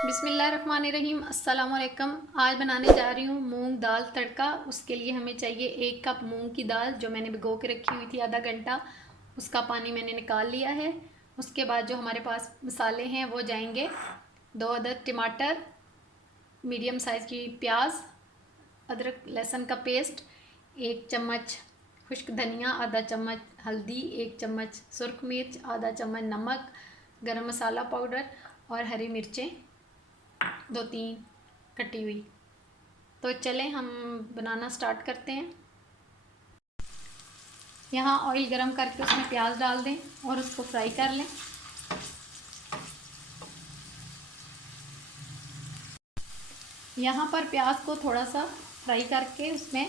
बिस्मिल्लाहिर्रहमानिर्रहीम। अस्सलाम वालेकुम। आज बनाने जा रही हूँ मूंग दाल तड़का। उसके लिए हमें चाहिए 1 कप मूंग की दाल जो मैंने भिगो के रखी हुई थी आधा घंटा। उसका पानी मैंने निकाल लिया है। उसके बाद जो हमारे पास मसाले हैं वो जाएंगे 2 अदद टमाटर, मीडियम साइज़ की प्याज, अदरक लहसुन का पेस्ट, 1 चम्मच खुश्क धनिया, आधा चम्मच हल्दी, 1 चम्मच सुरख मिर्च, आधा चम्मच नमक, गरम मसाला पाउडर और हरी मिर्चें 2-3 कटी हुई। तो चलें हम बनाना स्टार्ट करते हैं। यहाँ ऑयल गरम करके उसमें प्याज डाल दें और उसको फ्राई कर लें। यहाँ पर प्याज को थोड़ा सा फ्राई करके उसमें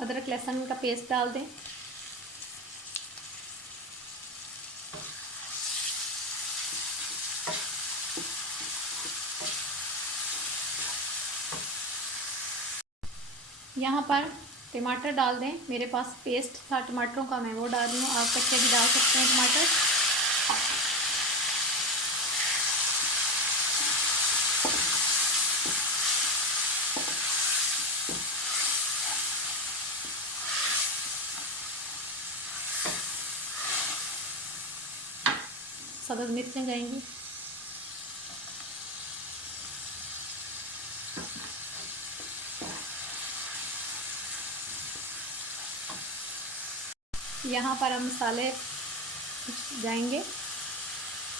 अदरक लहसुन का पेस्ट डाल दें। यहाँ पर टमाटर डाल दें। मेरे पास पेस्ट था टमाटरों का, मैं वो डाल रही हूँ। आप कच्चे भी डाल सकते हैं टमाटर। सब्ज़ मिर्चें जाएंगी। यहाँ पर हम मसाले जाएंगे,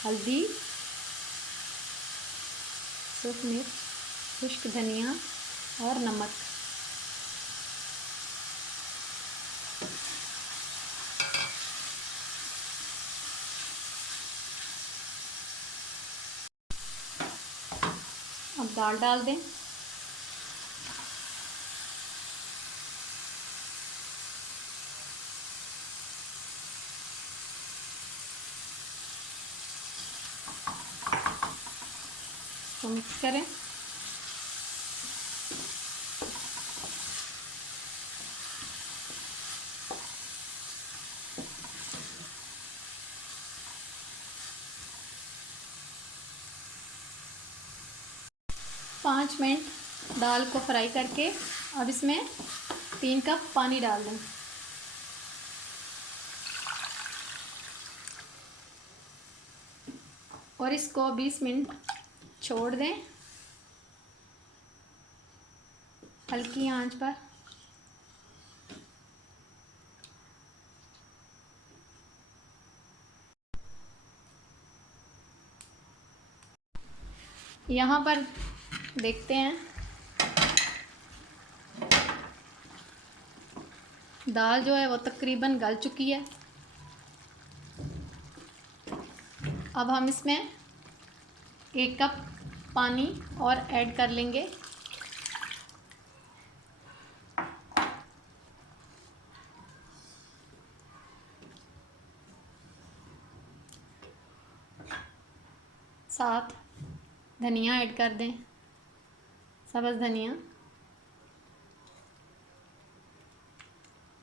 हल्दी, सूख मिर्च, खुश्क धनिया और नमक। अब दाल डाल दें। तो मिक्स करें। पाँच मिनट दाल को फ्राई करके अब इसमें 3 कप पानी डाल दें। और इसको 20 मिनट छोड़ दें हल्की आंच पर। यहाँ पर देखते हैं दाल जो है वो तकरीबन गल चुकी है। अब हम इसमें 1 कप पानी और ऐड कर लेंगे। साथ धनिया ऐड कर दें, सब्ज़ धनिया,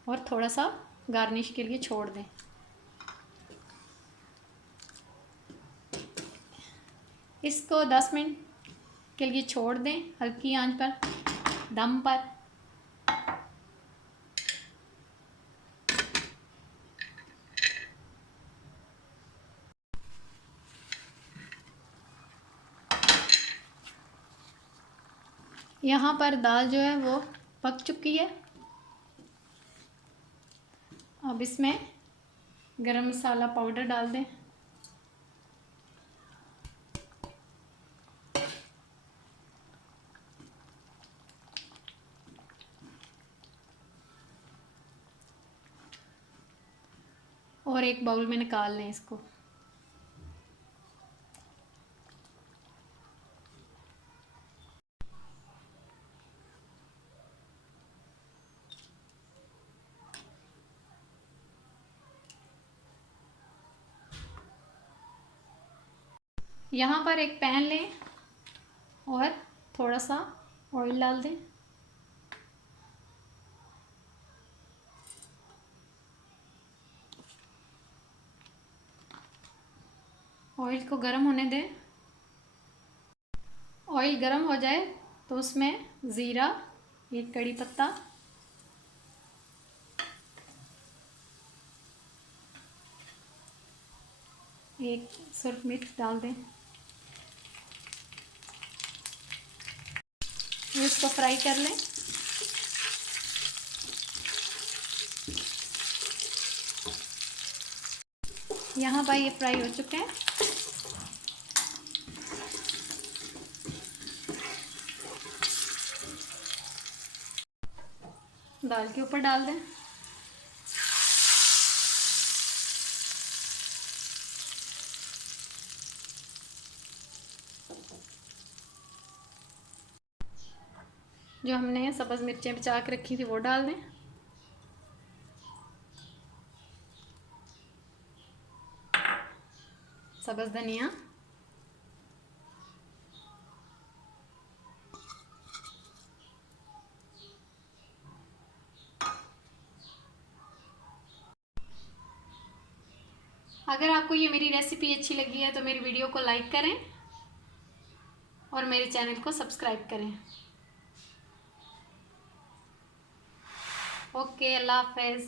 और थोड़ा सा गार्निश के लिए छोड़ दें। इसको 10 मिनट के लिए छोड़ दें हल्की आंच पर, दम पर। यहाँ पर दाल जो है वो पक चुकी है। अब इसमें गरम मसाला पाउडर डाल दें। और एक बाउल में निकाल लें इसको। यहाँ पर एक पैन लें और थोड़ा सा ऑयल डाल दें। ऑयल को गर्म होने दें। ऑयल गरम हो जाए तो उसमें ज़ीरा, एक कड़ी पत्ता, एक सुरख मिर्च डाल दें। इसको फ्राई कर लें। यहाँ पर ये फ्राई हो चुके हैं। दाल के ऊपर डाल दें। जो हमने सब्ज़ मिर्चें बचा के रखी थी वो डाल दें। सब्ज़ धनिया, अगर आपको ये मेरी रेसिपी अच्छी लगी है तो मेरी वीडियो को लाइक करें और मेरे चैनल को सब्सक्राइब करें। ओके, अल्लाह हाफ़िज़।